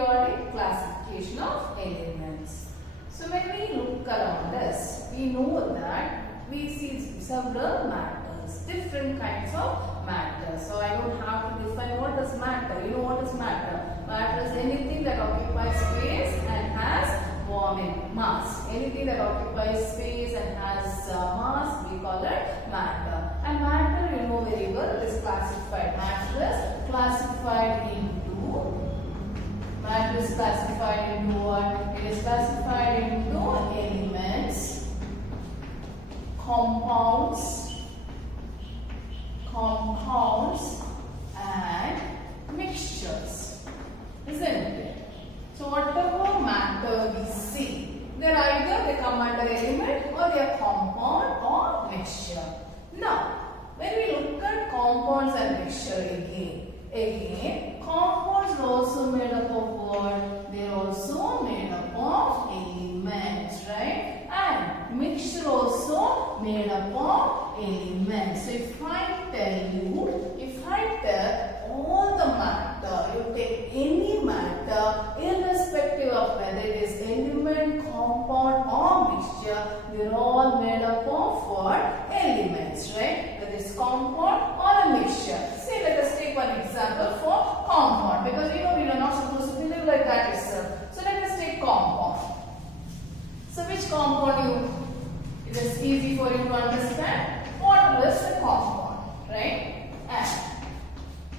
periodic classification of elements. So when we look around us, we know that we see several matters, different kinds of matter. So I don't have to define what is matter. You know what is matter? Matter is anything that occupies space and has mass. Anything that occupies space and has mass, we call it matter. And matter, you know very well, it is classified. Matter is classified into what? It is classified into elements, compounds, and mixtures, isn't it? So whatever matter we see, they are either they come under element or they are compound or mixture. Now, when we look at compounds and mixture again, compounds are also made up of what? They are also made up of elements, right? And mixture also made up of elements. So if I tell all the matter, you take any matter, irrespective of whether it is element, compound or mixture, they are all made up of what? Elements, right? Whether it's compound or a mixture. See, let us take one example for compound, because we are not supposed to live like that itself. So let us take compound. So which compound it is easy for you to understand? Water is a compound, right? And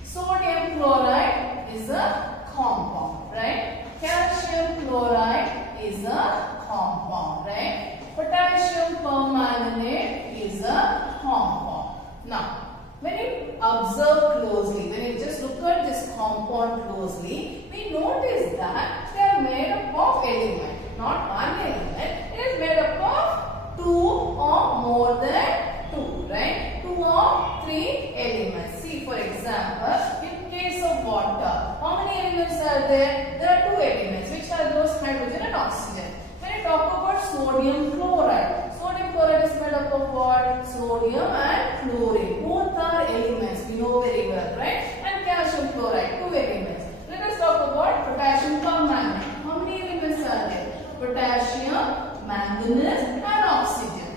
sodium chloride is a compound, right? Calcium chloride is a compound, right? Potassium permanganate is a compound. Now, when you observe closely, when you just look at this compound closely, we notice that they are made up of elements. Not one element, it is made up of 2 or more than 2, right? 2 or 3 elements. See, for example, in case of water, how many elements are there? There are 2 elements, which are those hydrogen and oxygen. When you talk about sodium chloride is made up of what? Sodium and chlorine. Both are elements, we know very well, right? And calcium chloride, 2 elements. Let us talk about potassium permanganate. How many elements are there? Potassium, manganese and oxygen.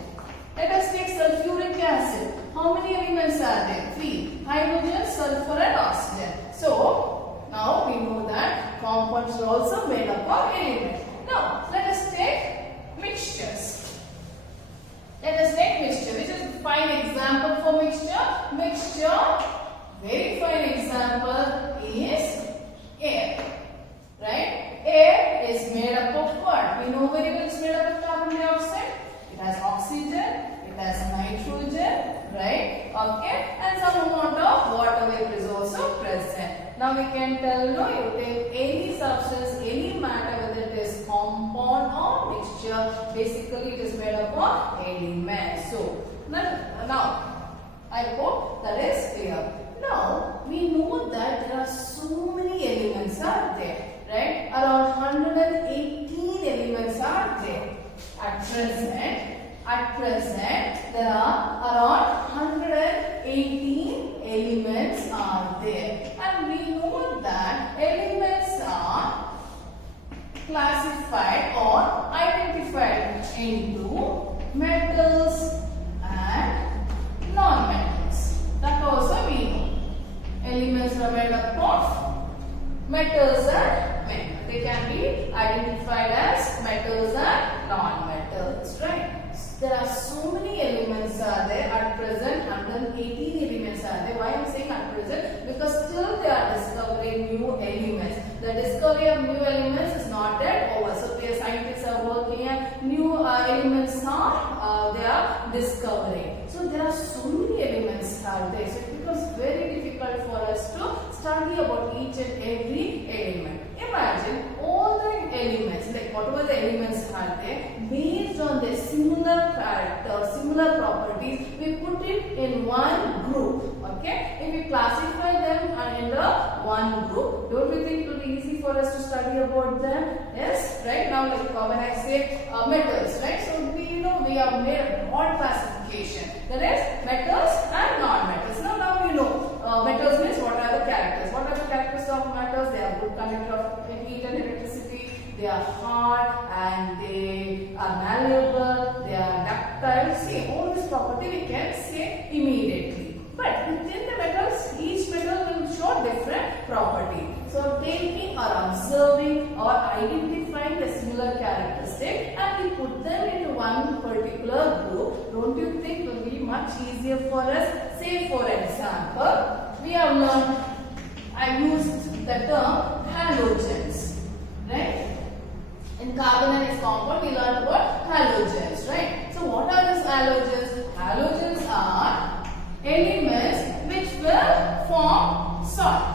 Let us take sulfuric acid. How many elements are there? 3. Hydrogen, sulfur and oxygen. So, now we know that compounds are also made up of elements. Now, let us take mixtures. Let us take mixture, which is a fine example for mixture. Mixture, very fine example is air, right? Air is made up of what? We know very well it's made up of carbon dioxide. It has oxygen, it has nitrogen, right? Okay, and some amount of water vapor is also present. Now we can tell, you take any substance, any matter, whether it is compound or mixture, basically it is made up of elements. So now I hope that is clear. Now we know that there are so many elements are there, right? Around 118 elements are there. At present, there are around 118 elements are there. And we know that elements are classified or identified into metals and non-metals. That also we know. Elements are made up of metals and metals. They can be identified as metals and non-metals, right? There are so many elements are there at present. 118 elements are there. Why I am saying at present? Because still they are discovering new elements. The discovery of new elements is not yet over. So the scientists are working and new elements are they are discovering. So there are so many elements are there. So it becomes very difficult for us to study about each and every element. Imagine all the elements, like whatever the elements are there, based on their similar character, similar properties, we put it in one group. Okay? If we classify them under one group, don't you think it will be easy for us to study about them? Yes, right? Now, like when I say metals, right? So we know we have made a broad classification. That is metals and non-metals. Now we know metals means what are the characters? What are the characters of metals? They are good conductor of heat and they are hard and they are malleable, they are ductile. See, all this property we can say immediately. But within the metals, each metal will show different property. So taking or observing or identifying the similar characteristic and we put them into one particular group, don't you think it will be much easier for us? Say for example, we have learned, I used the term halogens, right? In carbon compound we learned about halogens, right? So what are these halogens? Halogens are elements which will form salt.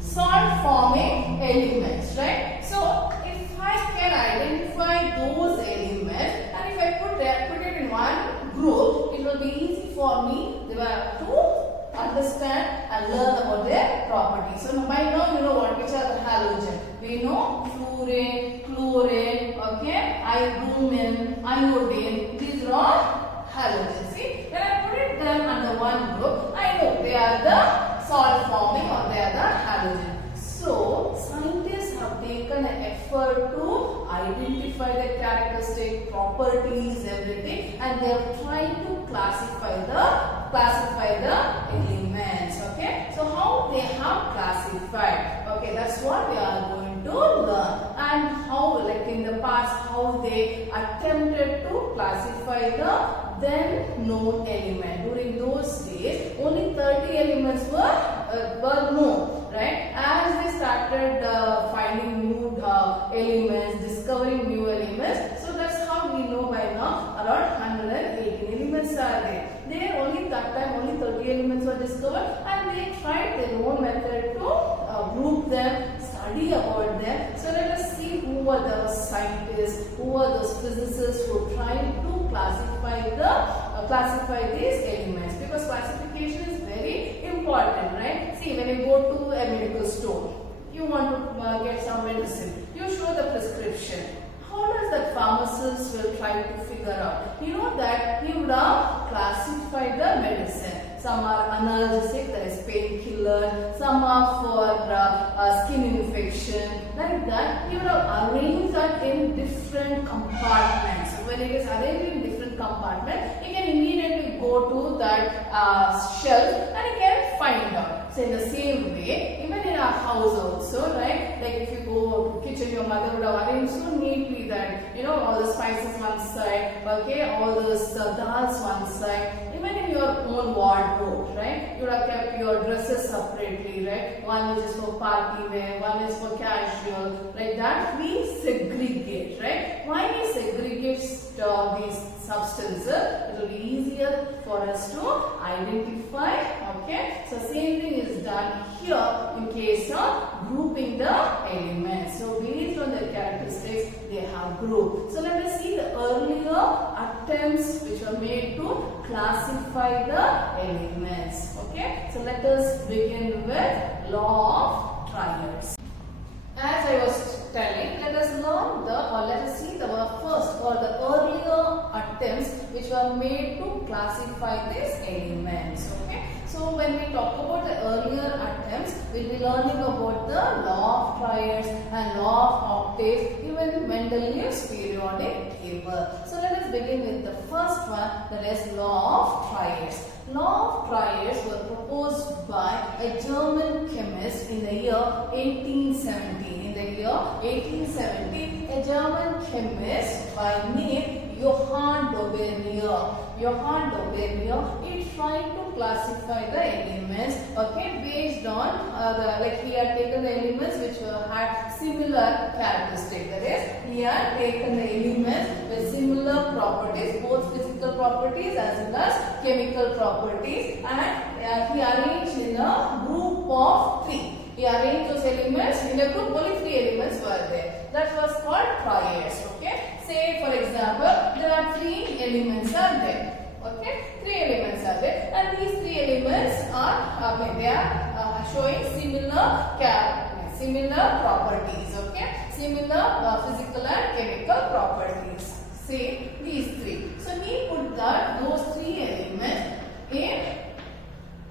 Salt forming elements, right? So if I can identify those elements and if I put it in one group, it will be easy for me to understand and learn about their properties. So by now you know which are the halogen. We know fluorine, chlorine, okay, bromine, iodine. These are all halogens. See, when I put it them under one group, I know they are the salt forming or they are the halogen. So scientists have taken an effort to identify the characteristic properties, everything, and they have tried to classify the elements. Okay, so how they have classified? Okay, that's what we are going to learn, and how, like in the past, how they attempted to classify the then known element. During those days, only 30 elements were known, right? As they started finding new elements, discovering new elements, so that's how we know by now around 118 elements are there. There only that time only 30 elements were discovered, and they tried their own method to group them, study about them. So let us see who were the scientists, who were those physicists who tried to classify these elements, because classification is very important, right? See, when you go to a medical store, you want to get some medicine, you show the prescription. How does that pharmacist will try to figure out? You know that he would have classified the medicine. Some are analgesic, that is painkiller. Some are for skin infection. Like that, he would have arranged that in different compartments. So when it is arranged in different compartments, he can immediately go to that shelf and he can find out. So in the same way, even in our house also, right? Like if you go to kitchen, your mother would have arranged so neatly that, you know, all the spices one side, okay, all those dals one side. Even in your own wardrobe, right? You would have kept your dresses separately, right? One is for party wear, one is for casual. Like that, we segregate, right? Why we segregate these substances? It will be easier for us to identify. Okay, so same thing is done here in case of grouping the elements. So based on their characteristics, they have grouped. So let us see the earlier attempts which were made to classify the elements. Okay, so let us begin with law of triads. As I was telling, let us see the first or the earlier attempts which were made to classify these elements. Okay, so when we talk about the earlier attempts, we'll be learning about the law of triads and law of octaves, even Mendeleev's periodic table. So let us begin with the first one, that is law of triads. Law of triads were proposed by a German chemist in the year 1870. In the year 1870, a German chemist by name Johann Dauvergne. Johann Dauvergne, he tried to classify the elements, okay, based on he had taken the elements which had similar characteristics. That is, he had taken the elements with similar properties, both physical properties as well as chemical properties, and he arranged in a group of 3. He arranged those elements in a group, only 3 elements were there. That was called triads. Okay. Say for example, there are 3 elements are there. Okay, 3 elements are there, and these 3 elements are they are showing similar properties. Okay, similar physical and chemical properties. Say these 3. So he put those 3 elements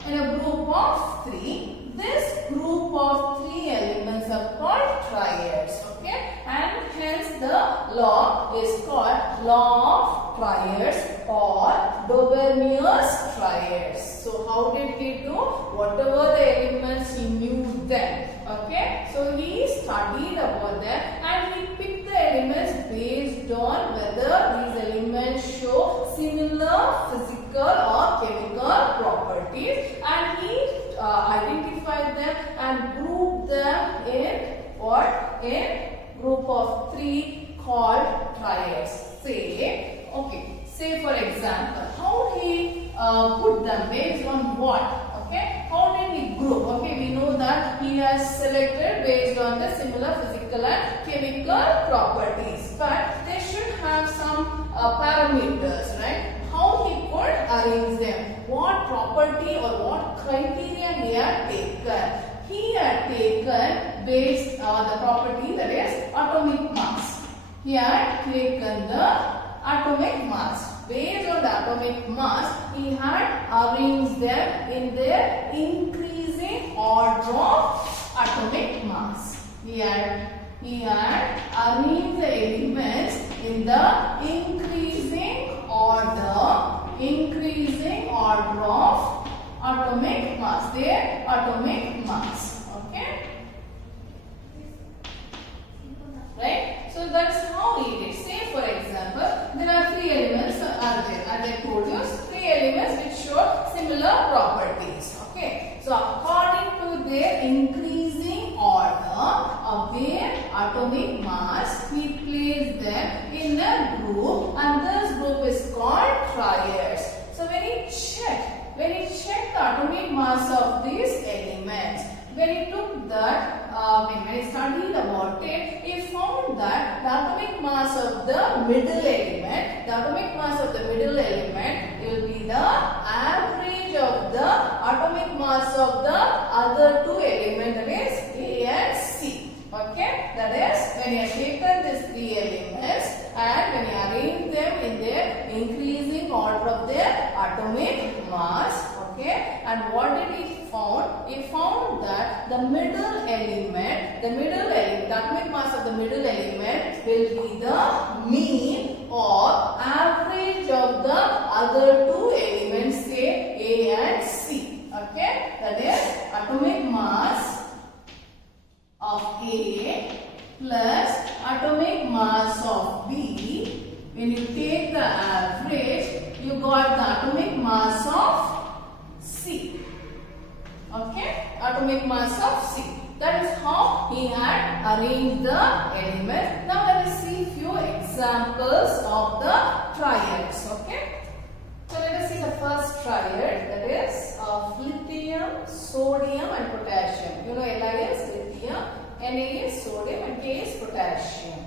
in a group of 3. This group of 3 elements are called triads. Okay, and law is called law of triads or Dobemer's triads. So how did he do? Whatever the elements he knew them. Okay, so he studied about them and he picked the elements based on whether these elements show similar physical or chemical properties, and he identified them and grouped them in what? In group of 3 called triads. Say for example, how he put them based on what? Okay, how did he group? Okay, we know that he has selected based on the similar physical and chemical properties, but they should have some parameters, right? How he could arrange them, what property or what criteria he had taken. He had taken based on the property, that is atomic mass. He had taken the atomic mass. Based on the atomic mass, he had arranged them in their increasing order of atomic mass. He had arranged the elements in the increasing order of atomic mass, their atomic mass. Okay, right? So that's how he did. Say for example, there are 3 elements are there, as I told you, 3 elements which show similar properties. Okay, so according to their increasing order of their atomic mass, he placed them in a group, and this group is called triads. So when he checked the atomic mass of these elements, when he took that, when he studied about it, he found that the atomic mass of the middle element will be the average of the atomic mass of the other 2 elements, that is A and C. Okay, that is when he has taken these 3 elements and when he arranged them in their increasing order of their atomic mass. Okay, and what did he found? He found that the atomic mass of the middle element will be the mean or average of the other 2 elements, say A and C. Okay, that is atomic mass of A plus atomic mass of B. When you take the average, you got the atomic mass of C. Okay, atomic mass of C. That is how he had arranged the elements. Now let us see few examples of the triads. Okay, so let us see the first triad, that is of lithium, sodium and potassium. You know, Li is lithium, Na is sodium and K is potassium.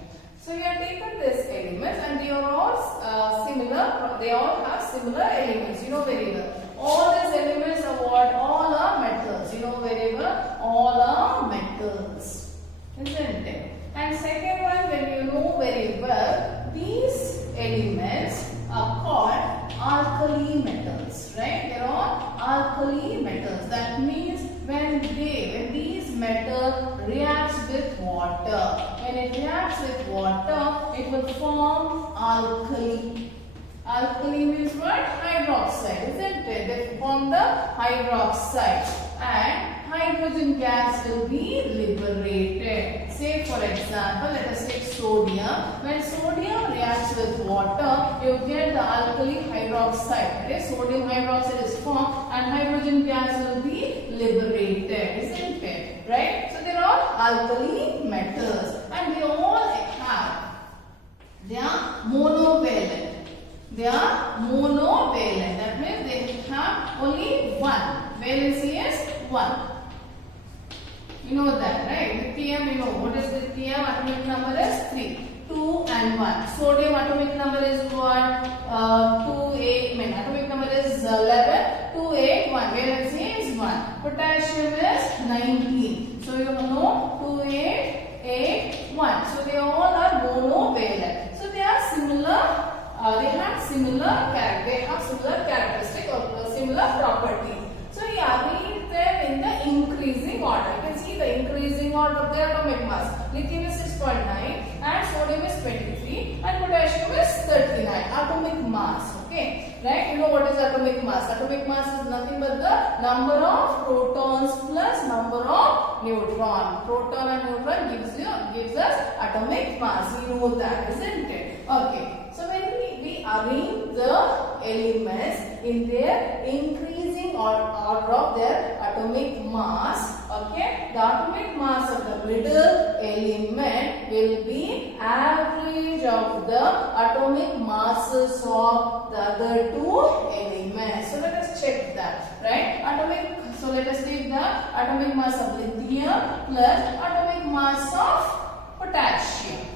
So we have taken these elements and they are all similar. They all have similar elements. You know very well. All these elements are what? All are metals. You know very well. All are metals, isn't it? And second one, when you know very well, these elements are called alkali metals, right? They are all alkali metals. That means when these metals reacts with water, when it reacts with water, it will form alkali. Alkali means what? Hydroxide, isn't it? They form the hydroxide and hydrogen gas will be liberated. Say for example, let us take sodium. When sodium reacts with water, you get the alkali hydroxide. Okay? Sodium hydroxide is formed and hydrogen gas will be liberated, isn't it? Right? So they are all alkali metals and they all are monovalent. They are monovalent. That means they have only one. Valency is 1. You know that, right? Lithium, you know what is lithium? Atomic number is 3. 2 and 1. Sodium atomic number is what? 2, 8. Atomic number is 11. 2, 8, 1. Valency is 1. Potassium is 19. So you know 2, 8, 8, 1. So they all are monovalent. So they are similar. They have similar characteristic or similar property. So he arranged them in the increasing order. You can see the increasing order of the atomic mass. Lithium is 6.9 and sodium is 23 and potassium is 39. Atomic mass. Okay, right? You know what is atomic mass? Atomic mass is nothing but the number of protons plus number of neutron. Proton and neutron gives us atomic mass. You know that, isn't it? Okay. So when we arrange the elements in their increasing order of their atomic mass, okay, the atomic mass of the middle element will be average of the atomic masses of the other two elements. So let us check that, right? So let us take the atomic mass of lithium plus atomic mass of potassium.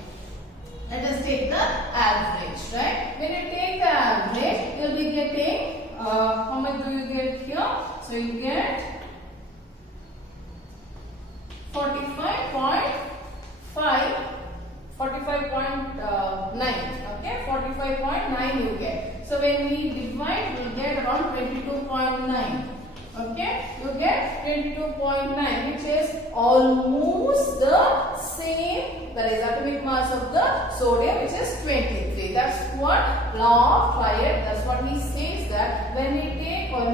Let us take the average, right? When you take the average, you will be getting, how much do you get here? So you get 45.9, okay, 45.9 you get. So when we divide, we will get around 22.9. Okay, you get 22.9, which is almost the same, that is atomic mass of the sodium, which is 23. That's what law of triad, that's what we say is that when we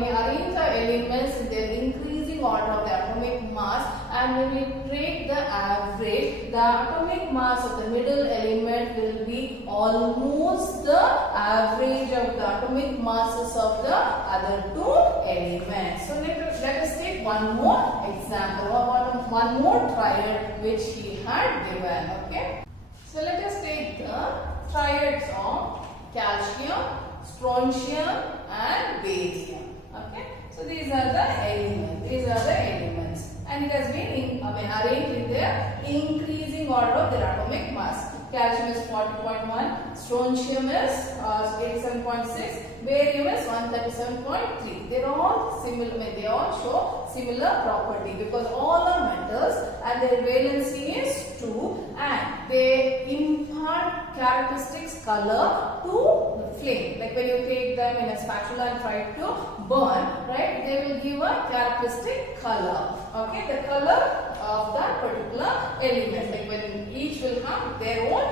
arrange the elements in their increasing order of the atomic mass, and when we take the average, the atomic mass of the middle element will be almost the average of the atomic masses of the other two elements. So let us take one more example, or one more triad which he had given. Okay. So let us take the triads of calcium, strontium and barium. Okay. So these are the elements. And it has been arranged in their increasing order of their atomic mass. Calcium is 40.1, strontium is 87.6, barium is 137.3. They are all similar. They all show similar property because all are metals and their valency is 2, and they impart characteristics color to the flame. Like when you take them in a spatula and try to burn, right? They will give a characteristic color. Okay, the color of that particular element. Like when each will have their own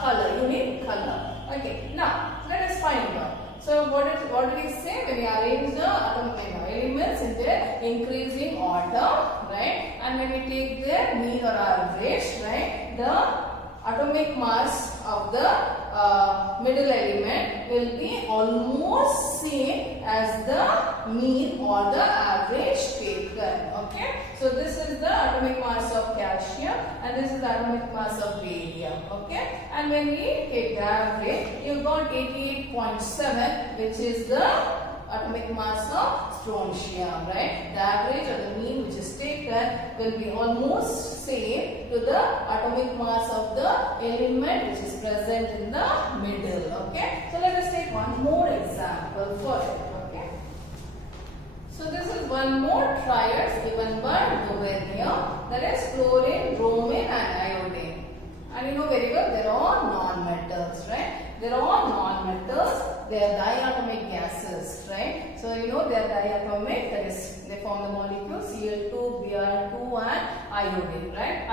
color, unique color. Okay, now let us find out. So what did he say? When we arrange the atomic elements in their increasing order, right? And when we take their mean or average, right? The atomic mass of the middle element will be almost same as the mean or the average taken. Okay. So this is the atomic mass of calcium and this is the atomic mass of barium. Okay. And when we take the average, you got 88.7, which is the atomic mass of strontium, right? The average or the mean which is taken will be almost same to the atomic mass of the element which is present in the middle. Okay. So let us take one more example for it. Okay. So this is one more triad given by Duvernay, that is chlorine, bromine and iodine. And you know very well they are all non-metals, right? They are all non-metals. They are diatomic gases, right? So you know they are diatomic, that is they form the molecule Cl2, Br2 and iodine, right? I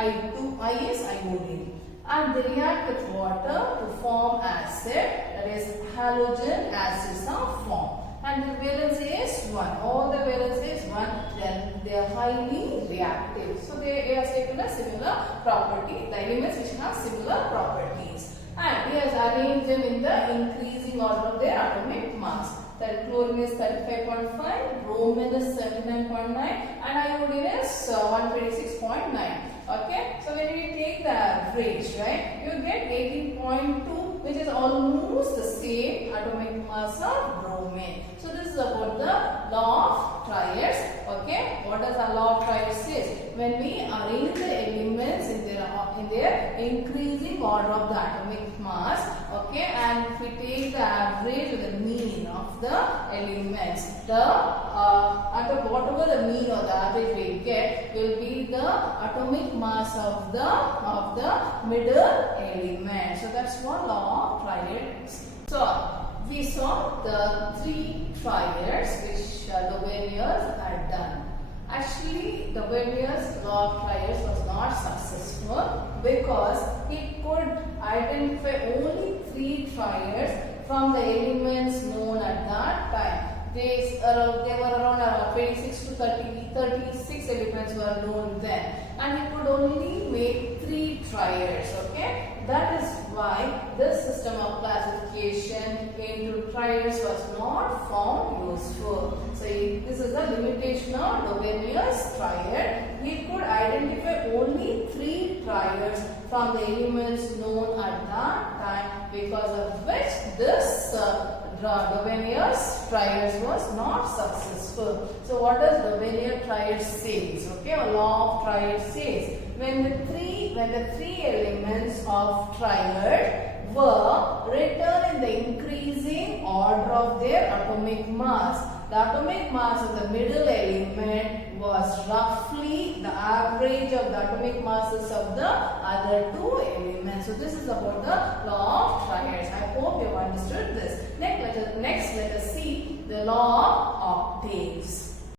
is iodine. And they react with water to form acid, that is halogen acids are formed. And the valency is 1. All the valency is 1. Then they are highly reactive. So they are taken a similar property. The elements which have similar properties. And he has arranged them in the increasing order of their atomic mass. That chlorine is 35.5, bromine is 79.9 and iodine is 126.9. Okay, so when we take the average, right, you get 18.2, which is almost the same atomic mass of bromine. So this is about the law of triads. Okay, what does the law of triads say? When we arrange the elements in their increasing order of the atomic mass, okay, and if we take the average or the mean of the elements, whatever the mean or the average we get will be the atomic mass of the middle element. So that's what law of triads. So we saw the 3 triads which Duvernay had done. Actually, Duvernay's law of triads was not successful because it could identify only 3 triads from the elements known at that time. They were around 26 to 36 elements were known then, and it could only make 3 triads. Okay, that is why this system of classification into triads was not found useful. So this is the limitation of Dubernier's triad. He could identify only 3 triads from the elements known at that time, because of which this Dubernier's triad was not successful. So what does Dubernier's triad says? Okay, a law of triad says when the three elements of triad were written in the increasing order of their atomic mass, the atomic mass of the middle element was roughly the average of the atomic masses of the other 2 elements. So this is about the law of triads. I hope you have understood this. Next let us see the law of octaves.